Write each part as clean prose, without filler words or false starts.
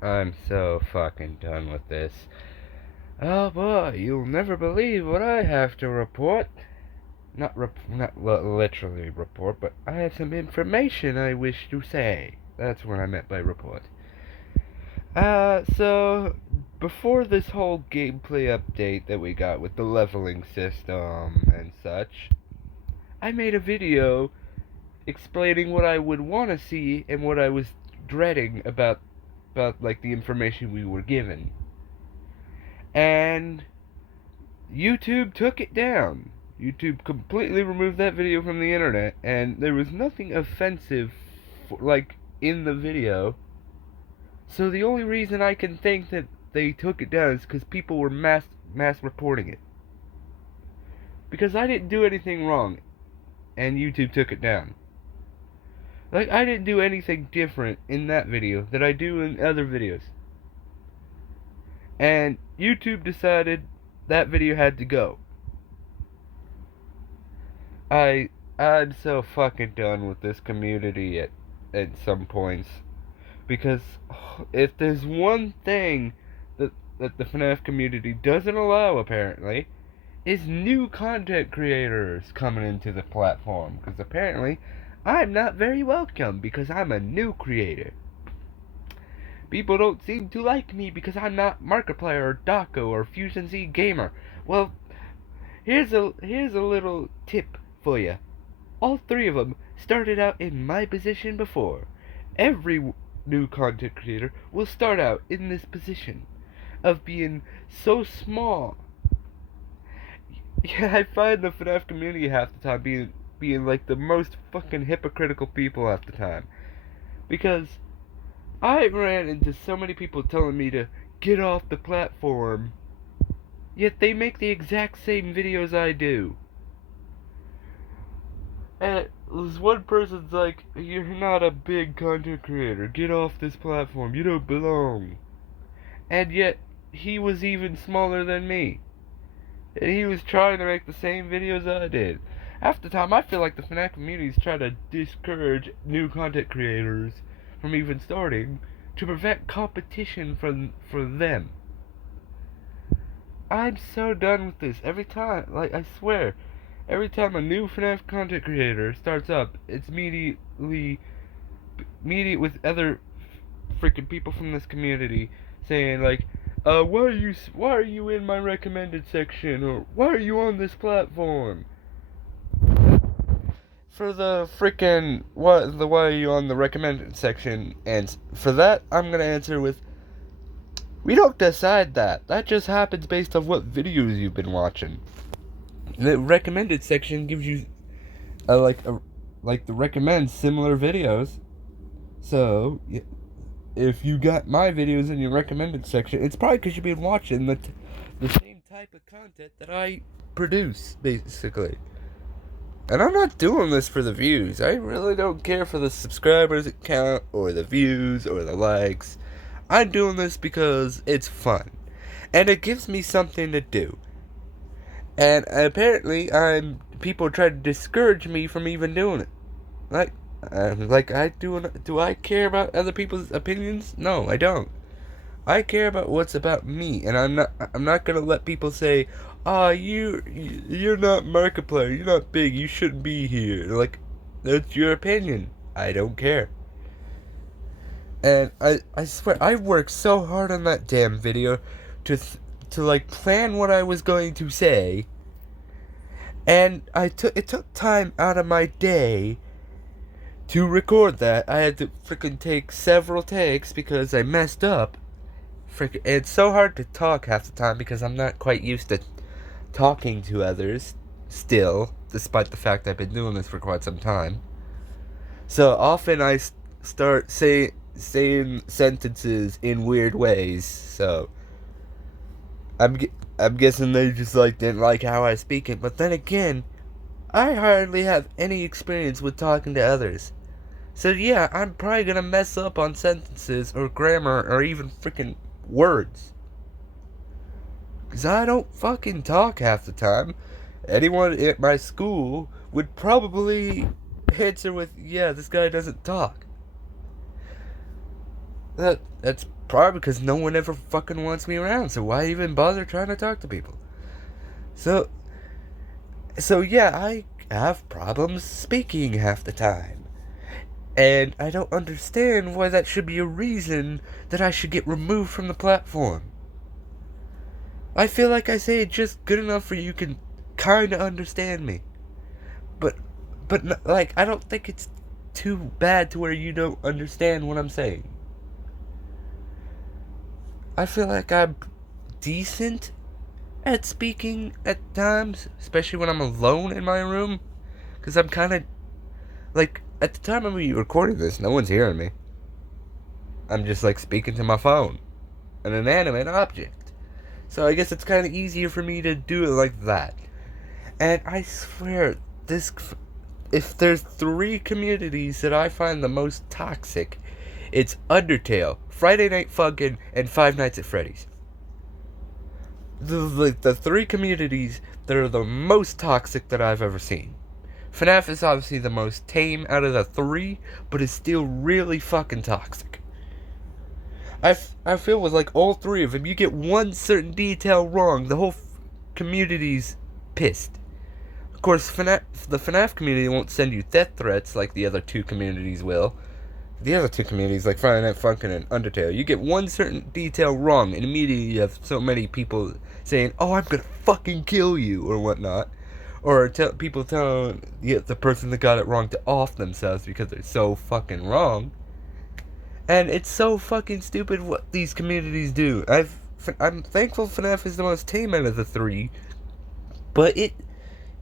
I'm so fucking done with this. Oh boy, you'll never believe what I have to report. Not literally report, but I have some information I wish to say. That's what I meant by report. So before this whole gameplay update that we got with the leveling system and such, I made a video explaining what I would want to see and what I was dreading about like the information we were given. And YouTube took it down. YouTube completely removed that video from the internet, and there was nothing offensive like in the video. So the only reason I can think that they took it down is because people were mass reporting it. Because I didn't do anything wrong, and YouTube took it down. Like, I didn't do anything different in that video that I do in other videos. And YouTube decided that video had to go. I'm so fucking done with this community at some points. Because if there's one thing that the FNAF community doesn't allow, apparently, is new content creators coming into the platform. Because apparently, I'm not very welcome because I'm a new creator. People don't seem to like me because I'm not Markiplier or Daco or Fusion Z Gamer. Well, here's a little tip for you. All three of them started out in my position before. Every new content creator will start out in this position of being so small. Yeah, I find the FNAF community half the time being like the most fucking hypocritical people half the time. Because I ran into so many people telling me to get off the platform, yet they make the exact same videos I do. And this one person's like, you're not a big content creator, get off this platform, you don't belong. And yet, he was even smaller than me. And he was trying to make the same videos I did. Half the time, I feel like the FNAF community is trying to discourage new content creators from even starting to prevent competition for them. I'm so done with this. Every time, like, I swear, every time a new FNAF content creator starts up, it's immediate with other freaking people from this community saying like, why are you in my recommended section, or why are you on this platform? For the freaking why are you on the recommended section? And for that, I'm gonna answer with, we don't decide that. That just happens based on what videos you've been watching. The recommended section gives you like the recommend similar videos. So if you got my videos in your recommended section, it's probably because you've been watching the same type of content that I produce, basically. And I'm not doing this for the views. I really don't care for the subscribers count, or the views, or the likes. I'm doing this because it's fun. And it gives me something to do. And apparently, people try to discourage me from even doing it. Do I care about other people's opinions? No, I don't. I care about what's about me, and I'm not gonna let people say, "Ah, you're not Markiplier, you're not big, you shouldn't be here." Like, that's your opinion. I don't care. And I swear, I worked so hard on that damn video to like plan what I was going to say, and it took time out of my day to record that. I had to freaking take several takes because I messed up. It's so hard to talk half the time because I'm not quite used to talking to others still, despite the fact I've been doing this for quite some time. So often I start saying sentences in weird ways. So I'm guessing they just didn't like how I speak it. But then again, I hardly have any experience with talking to others. So yeah, I'm probably gonna mess up on sentences or grammar or even freaking words. Because I don't fucking talk half the time. Anyone at my school would probably answer with, yeah, this guy doesn't talk. That's probably because no one ever fucking wants me around, so why even bother trying to talk to people? So, yeah, I have problems speaking half the time. And I don't understand why that should be a reason that I should get removed from the platform. I feel like I say it just good enough for you can kinda understand me. But, like, I don't think it's too bad to where you don't understand what I'm saying. I feel like I'm decent at speaking at times, especially when I'm alone in my room. Because I'm kind of, like, at the time of me recording this, no one's hearing me. I'm just, like, speaking to my phone, an inanimate object. So I guess it's kind of easier for me to do it like that. And I swear, if there's 3 communities that I find the most toxic, it's Undertale, Friday Night Funkin', and Five Nights at Freddy's. The 3 communities that are the most toxic that I've ever seen. FNAF is obviously the most tame out of the 3, but is still really fucking toxic. I feel with like all 3 of them, you get one certain detail wrong, the whole community's pissed. Of course, the FNAF community won't send you death threats like the other 2 communities will. The other 2 communities, like Friday Night Funkin' and Undertale, you get one certain detail wrong, and immediately you have so many people saying, "Oh, I'm gonna fucking kill you," or whatnot. Or people telling the person that got it wrong to off themselves because they're so fucking wrong. And it's so fucking stupid what these communities do. I'm thankful FNAF is the most tame out of the 3, but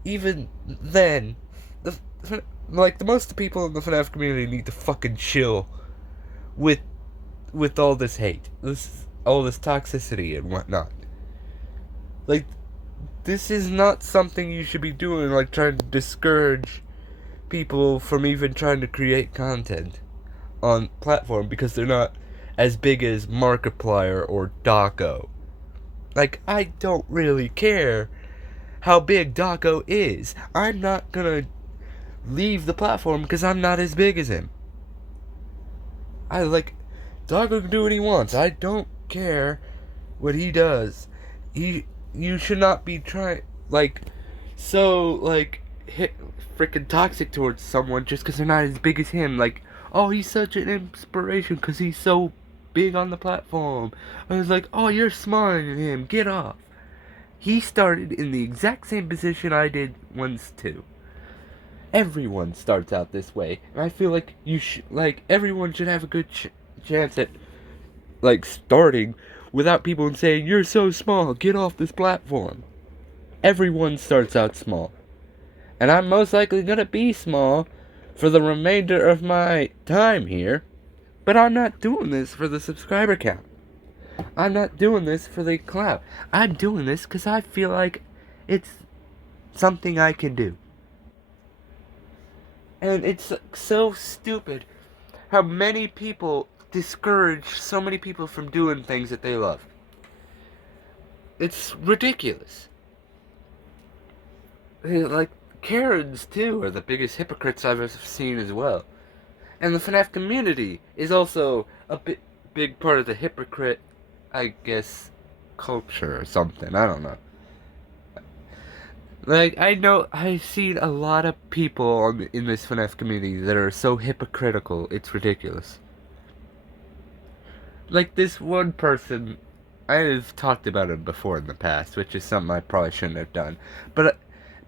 even then, the most people in the FNAF community need to fucking chill with all this hate, all this toxicity and whatnot. Like, this is not something you should be doing, like trying to discourage people from even trying to create content on platform because they're not as big as Markiplier or Daco. Like, I don't really care how big Daco is. I'm not gonna leave the platform because I'm not as big as him. Daco can do what he wants. I don't care what he does. You should not be trying, freaking toxic towards someone just because they're not as big as him. Like, oh, he's such an inspiration because he's so big on the platform. I was like, oh, you're smaller than him. Get off. He started in the exact same position I did once too. Everyone starts out this way, and I feel like everyone should have a good chance at starting without people saying, "You're so small, get off this platform." Everyone starts out small, and I'm most likely gonna be small for the remainder of my time here, but I'm not doing this for the subscriber count. I'm not doing this for the clout. I'm doing this because I feel like it's something I can do. And it's so stupid how many people discourage so many people from doing things that they love. It's ridiculous. Like, Karens, too, are the biggest hypocrites I've ever seen as well. And the FNAF community is also a big part of the hypocrite, I guess, culture or something. I don't know. Like, I know I've seen a lot of people in this FNAF community that are so hypocritical, it's ridiculous. Like, this one person, I've talked about him before in the past, which is something I probably shouldn't have done. But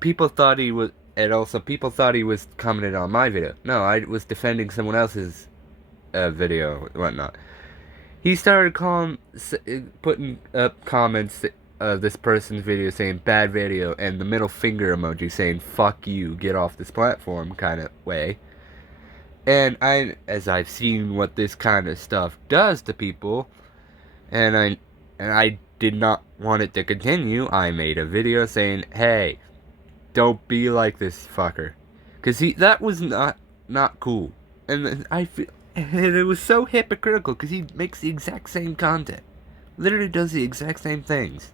people thought he was, and also people thought he was commenting on my video. No, I was defending someone else's video and whatnot. He started putting up comments of this person's video saying bad video and the middle finger emoji saying fuck you, get off this platform kind of way. And as I've seen what this kind of stuff does to people, and I did not want it to continue, I made a video saying, hey, don't be like this fucker. Because that was not cool. And and it was so hypocritical because he makes the exact same content. Literally does the exact same things.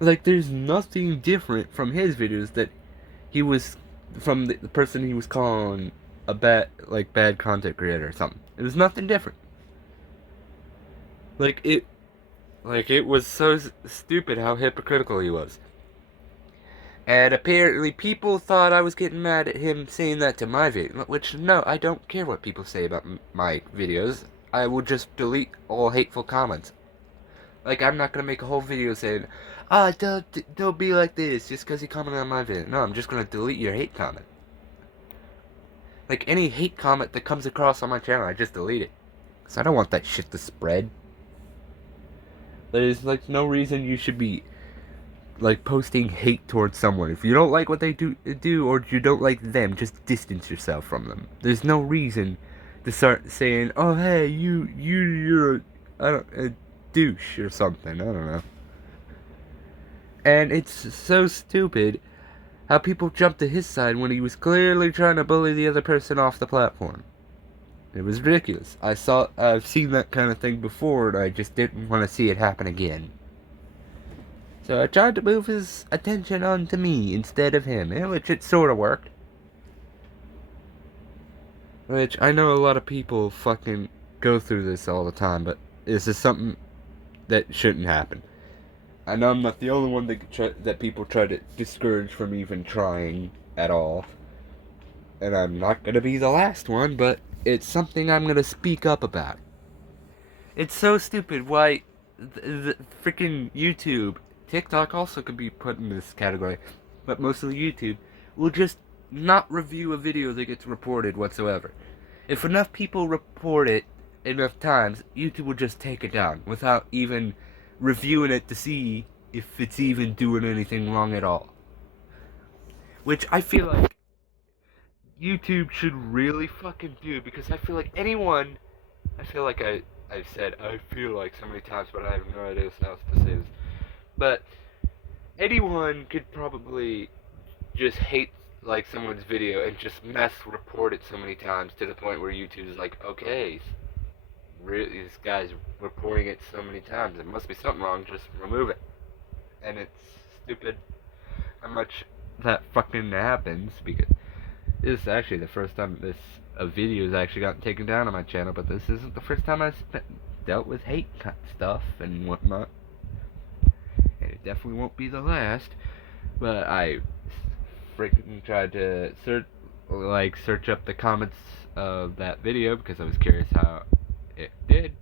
Like, there's nothing different from his videos that he was, from the person he was calling a bad content creator or something. It was nothing different. It was so stupid how hypocritical he was. And apparently people thought I was getting mad at him saying that to my video, which, no, I don't care what people say about my videos. I will just delete all hateful comments. Like, I'm not gonna make a whole video saying, don't be like this just because you commented on my video. No, I'm just gonna delete your hate comment. Like, any hate comment that comes across on my channel, I just delete it. Because I don't want that shit to spread. There's, like, no reason you should be, like, posting hate towards someone. If you don't like what they do or you don't like them, just distance yourself from them. There's no reason to start saying, oh, hey, you're a douche or something. I don't know. And it's so stupid how people jumped to his side when he was clearly trying to bully the other person off the platform. It was ridiculous. I've seen that kind of thing before, and I just didn't want to see it happen again. So I tried to move his attention onto me instead of him, which it sort of worked. Which, I know a lot of people fucking go through this all the time, but this is something that shouldn't happen. I know I'm not the only one that people try to discourage from even trying at all. And I'm not gonna be the last one, but it's something I'm gonna speak up about. It's so stupid why the freaking YouTube, TikTok also could be put in this category, but mostly YouTube, will just not review a video that gets reported whatsoever. If enough people report it enough times, YouTube will just take it down without even reviewing it to see if it's even doing anything wrong at all. Which I feel like YouTube should really fucking do, because I feel like I've said I feel like so many times, but I have no idea how else to say this. But anyone could probably just hate like someone's video and just report it so many times to the point where YouTube is like, okay, really, this guy's reporting it so many times, there must be something wrong, just remove it. And it's stupid how much that fucking happens, because this is actually the first time a video has actually gotten taken down on my channel, but this isn't the first time I've dealt with hate stuff and whatnot. And it definitely won't be the last, but I freaking tried to search up the comments of that video because I was curious how it did,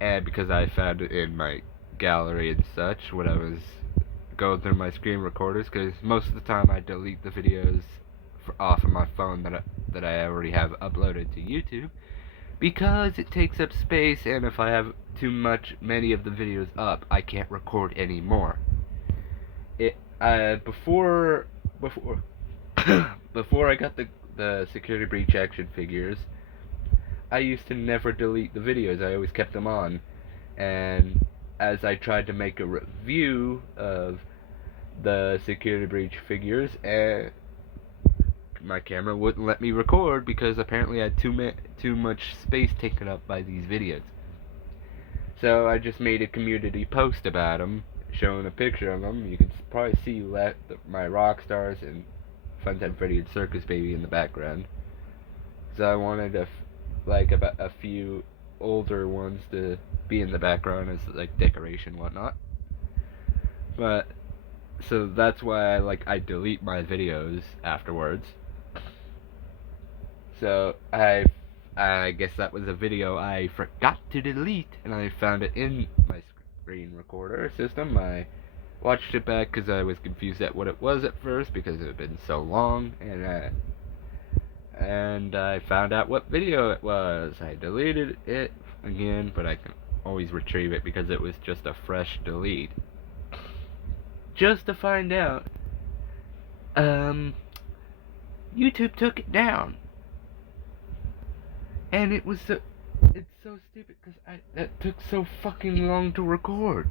and because I found it in my gallery and such when I was going through my screen recorders, because most of the time I delete the videos off of my phone that I already have uploaded to YouTube, because it takes up space, and if I have many of the videos up, I can't record anymore. Before before I got the security breach action figures, I used to never delete the videos. I always kept them on, and as I tried to make a review of the security breach figures, my camera wouldn't let me record because apparently I had too much space taken up by these videos. So I just made a community post about them, showing a picture of them. You can probably see my rock stars and Funtime Freddy and Circus Baby in the background. So I wanted about a few older ones to be in the background as like decoration and whatnot. But so that's why I delete my videos afterwards. So I guess that was a video I forgot to delete, and I found it in my screen recorder system. I watched it back because I was confused at what it was at first because it had been so long, and I found out what video it was. I deleted it again, but I can always retrieve it because it was just a fresh delete. Just to find out, YouTube took it down. And it's so stupid because that took so fucking long to record.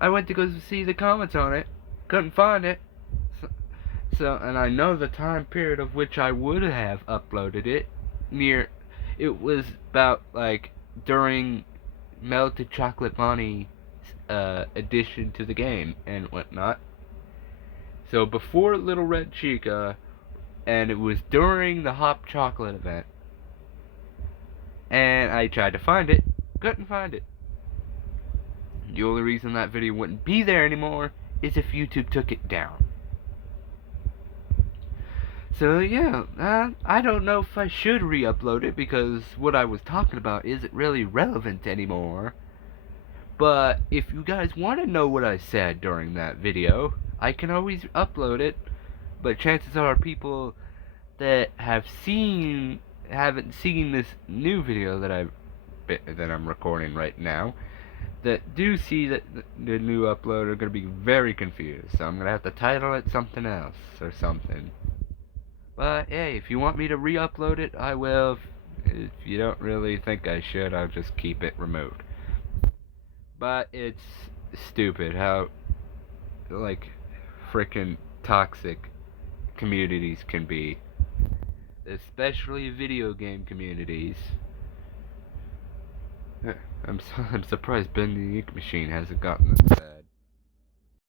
I went to go see the comments on it, couldn't find it. And I know the time period of which I would have uploaded it. It was about during Melted Chocolate Bonnie's addition to the game and whatnot. So before Little Red Chica, and it was during the Hot Chocolate event. And I tried to find it, couldn't find it. The only reason that video wouldn't be there anymore is if YouTube took it down. So yeah, I don't know if I should re-upload it because what I was talking about isn't really relevant anymore. But if you guys want to know what I said during that video, I can always upload it. But chances are people that haven't seen this new video that I'm recording right now, that do see the new upload are going to be very confused. So I'm going to have to title it something else or something. But hey, if you want me to re-upload it, I will. If you don't really think I should, I'll just keep it removed. But it's stupid how, like, frickin' toxic communities can be. Especially video game communities. I'm surprised Ben the Ink Machine hasn't gotten this bad.